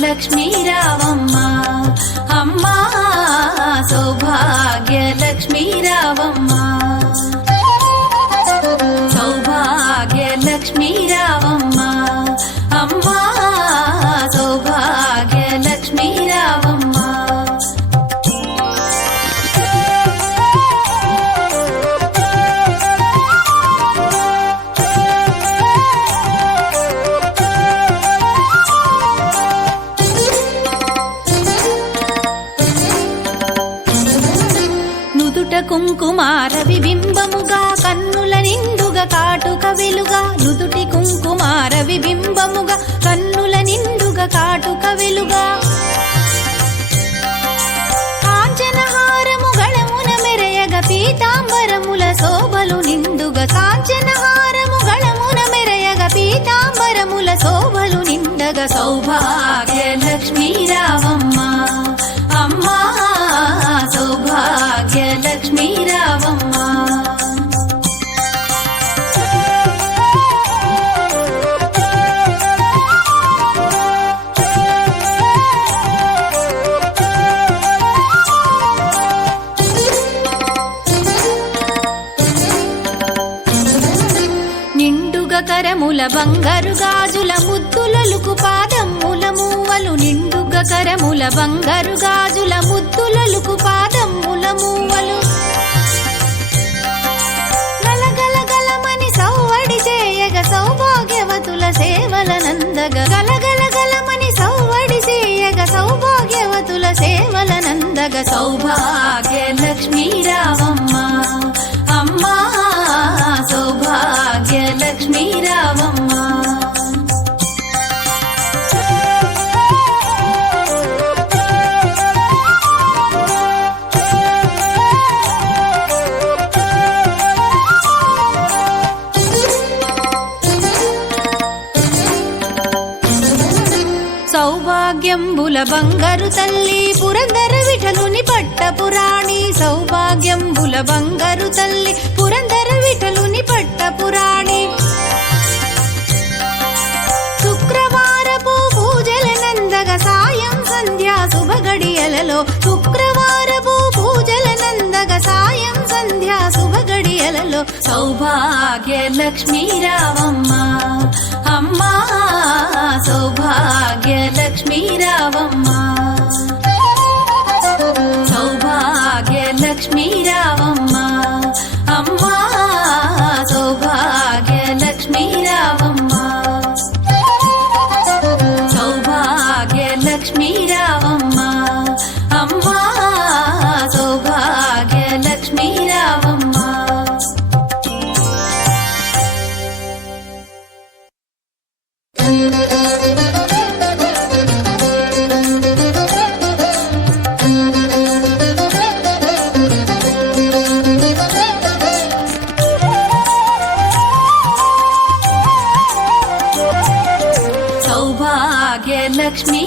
లక్ష్మీ రావమ్మ అమ్మా సౌభాగ్య లక్ష్మీ రావమ్మ సౌభాగ్య లక్ష్మీ రావమ్మ అమ్మా సౌభాగ్య లక్ష్మీ రావమ్మ కుంకుమార విబింబముగా కన్నుల నిండుగా కాటుక వెలుగా నుదుటి కుంకుమార విబింబముగా కన్నుల నిండుగా కాటుక వెలుగా కాంచనహారము గళమున మెరయగ పీతాంబరముల శోభలు నిండుగా కాంచనహారము గళమున మెరయగ పీతాంబరముల శోభలు నిండగా సౌభాగ్య లక్ష్మీ రావమ్మ అమ్మా సౌభాగ్య లక్ష్మీ రావమ్మ నిండుగా కరముల బంగారు గాజుల ముద్దులలుకు పాదమ్ముల మూవలు నిండుగా కరముల బంగారు గాజుల ముద్దులలుకు పాదమ్ముల మూవలు గలగలగలమని సౌవడి చేయగ సౌభాగ్యవతుల సేవల నందగ గలగలగలమని సౌవడి చేయగ సౌభాగ్యవతుల సేవల నందగ సౌభాగ్య లక్ష్మీ రావమ్మ అమ్మా సౌభాగ్య లక్ష్మీ రావమ్మ సౌభాగ్యంబుల బంగారు తల్లి పురందర విఠలుని పట్టపురాణి సౌభాగ్యంబుల బంగారు తల్లి పురందర విఠలుని పట్టపురాణి శుక్రవారపు పూజల నందగ సాయం సంధ్యా శుభగడియలలో శుక్రవారపు పూజల నందగ సాయం సంధ్యా శుభగడియలలో సౌభాగ్య లక్ష్మీ రావమ్మ అమ్మా సౌభాగ్య లక్ష్మీ రావమ్మ సౌభాగ్య లక్ష్మీ రావమ్మ అమ్మా సౌభాగ్య లక్ష్మీ రావమ్మ సౌభాగ్య లక్ష్మీ రావమ్మ అమ్మా సౌభాగ్య లక్ష్మీ రావమ్మ సౌభాగ్య లక్ష్మీ